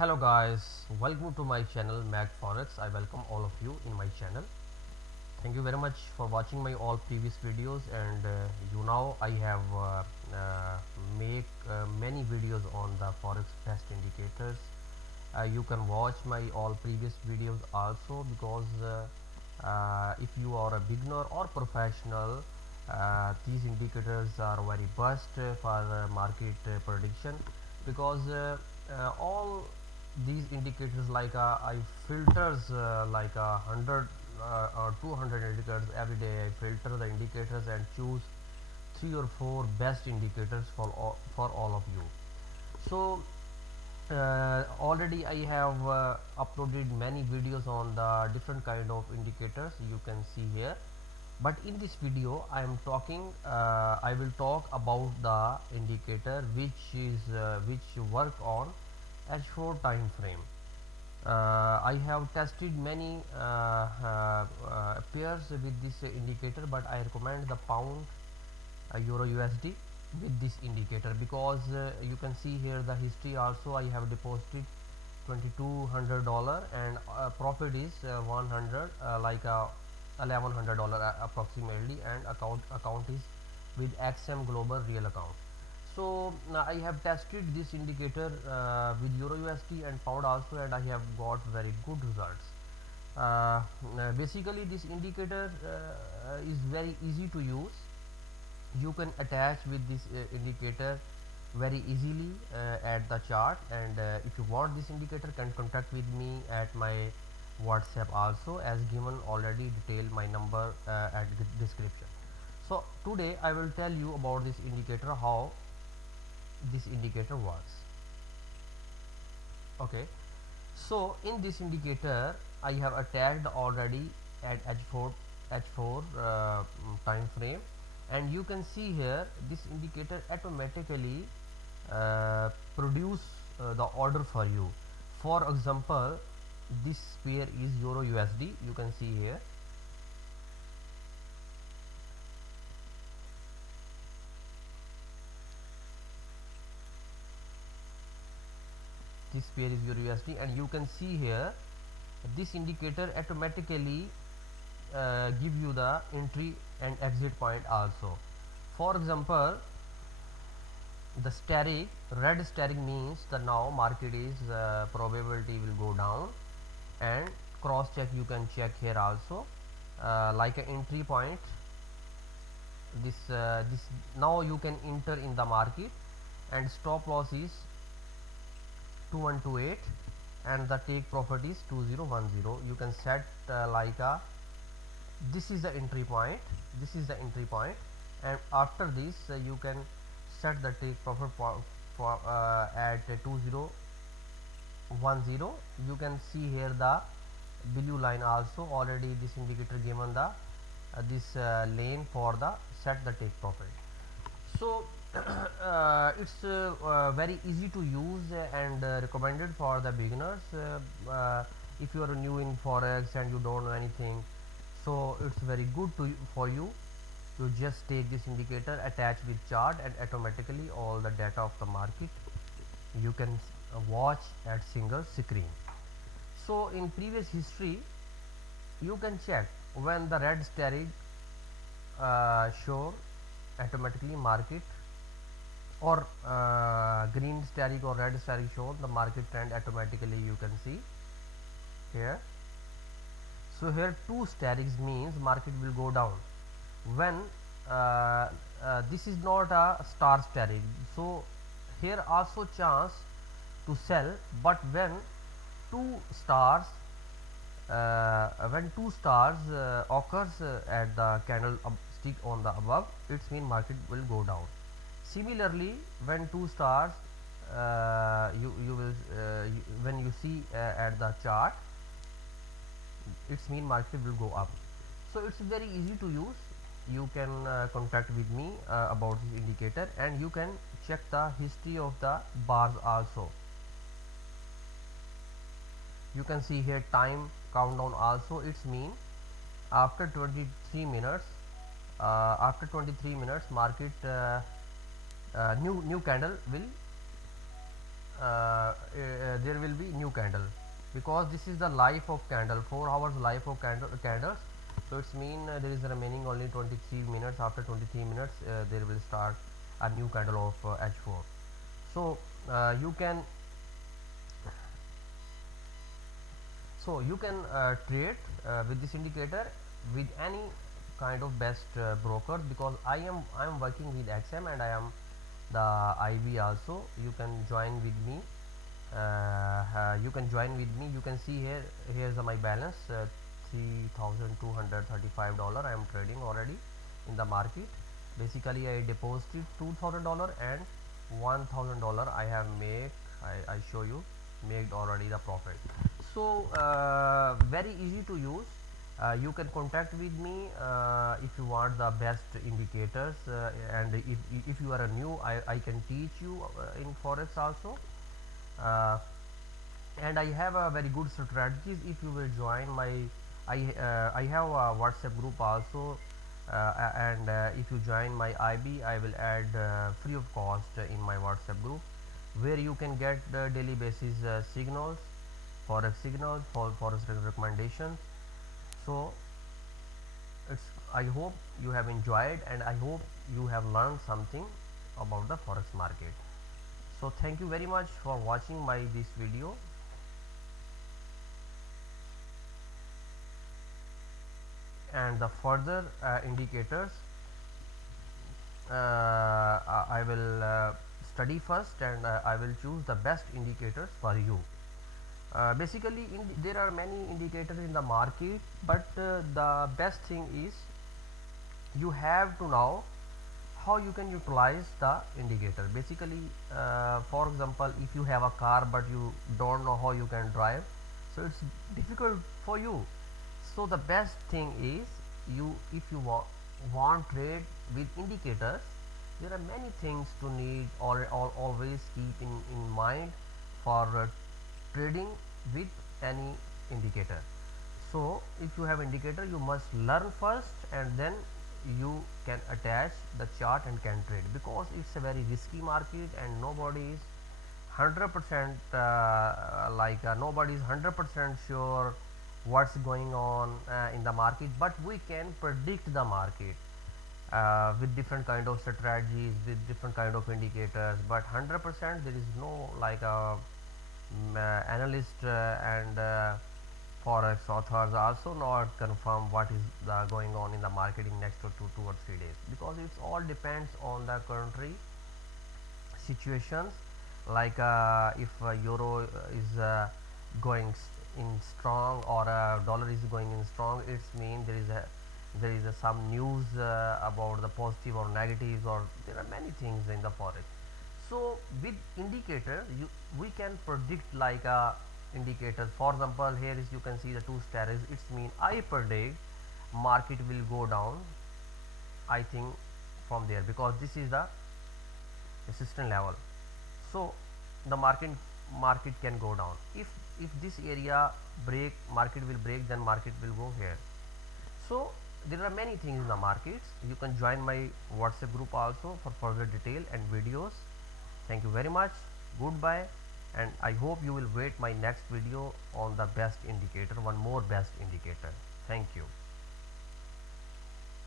Hello guys, welcome to my channel Mag Forex. I welcome all of you in my channel. Thank you very much for watching my all previous videos, and you know I have make many videos on the forex best indicators. You can watch my all previous videos also, because if you are a beginner or professional, these indicators are very best for market prediction, because all these indicators, like I filters like 100 or 200 indicators every day. I filter the indicators and choose 3 or 4 best indicators for all of you. So already I have uploaded many videos on the different kind of indicators you can see here, but in this video I will talk about the indicator which work on H4 time frame. I have tested many pairs with this indicator, but I recommend the pound euro USD with this indicator, because you can see here the history also. I have deposited $2200 and profit is 100 like $1100 approximately, and account is with XM Global Real account. So I have tested this indicator with euro USD and pound also, and I have got very good results. Basically this indicator is very easy to use. You can attach with this indicator very easily at the chart, and if you want this indicator, can contact with me at my WhatsApp also, as given already detail my number at the description. So today I will tell you about this indicator, how this indicator works. Okay, so in this indicator I have attached already at H4 time frame, and you can see here this indicator automatically produce the order for you. For example, this pair is euro USD. You can see here this pair is euro USD, and you can see here this indicator automatically give you the entry and exit point also. For example, the static red static means the now market is probability will go down, and cross check you can check here also, like an entry point. This now you can enter in the market, and stop loss is 2128, and the take profit is 2010. You can set like a, this is the entry point, this is the entry point, and after this you can set the take profit for at 2010. You can see here the blue line also. Already this indicator given the this lane for the set the take profit. So it's very easy to use and recommended for the beginners. If you are new in forex and you don't know anything, so it's very good for you to just take this indicator, attach with chart, and automatically all the data of the market you can watch at single screen. So in previous history you can check when the red static show automatically market, or green static or red static show the market trend automatically, you can see here. So here two statics means market will go down when this is not a star static. So here also chance to sell, but two stars when two stars occurs at the candle stick on the above, it's mean market will go down. Similarly, when two stars you will when you see at the chart, it's mean market will go up. So it's very easy to use. You can contact with me about this indicator, and you can check the history of the bars also. You can see here time countdown also. It's mean after 23 minutes, market new candle will there will be new candle, because this is the life of candle, 4 hours life of candles. So it's mean there is remaining only 23 minutes. After 23 minutes there will start a new candle of H4. So you can trade with this indicator with any kind of best brokers, because I am working with XM and I am the IB also. You can join with me. You can see here, here's my balance, $3,235 I am trading already in the market. Basically I deposited $2,000 and $1,000 I have made. I show you made already the profit. So very easy to use. You can contact with me if you want the best indicators, and if you are a new, I can teach you in forex also. uh, and I have a very good strategies. If you will join my, I have a WhatsApp group also, and if you join my IB, I will add free of cost in my WhatsApp group, where you can get daily basis signals, forex signals, for forex recommendations. So it's, I hope you have enjoyed, and I hope you have learned something about the forex market. So thank you very much for watching my this video. And the further indicators I will study first, and I will choose the best indicators for you. Basically there are many indicators in the market, but the best thing is you have to know how you can utilize the indicator. Basically for example, if you have a car but you don't know how you can drive, so it's difficult for you. So the best thing is, you if you want trade with indicators, there are many things to need, or always keep in mind for trading with any indicator. So if you have indicator, you must learn first, and then you can attach the chart and can trade, because it's a very risky market and nobody is 100% nobody is 100% sure what's going on in the market, but we can predict the market with different kind of strategies, with different kind of indicators. But 100% there is no like a analyst and forex authors also not confirm what is going on in the market in next 2 or 3 days, because it's all depends on the country situations. Like if euro is going in strong, or dollar is going in strong, it's mean there is some news about the positive or negatives, or there are many things in the forex. So with indicator we can predict like indicators. For example, here is you can see the two stars. It's mean I predict market will go down, I think, from there, because this is the resistance level. So the market can go down. If this area break, market will break, then market will go here. So there are many things in the markets. You can join my WhatsApp group also for further detail and videos. Thank you very much. Goodbye, and I hope you will wait my next video on the best indicator, one more best indicator. Thank you.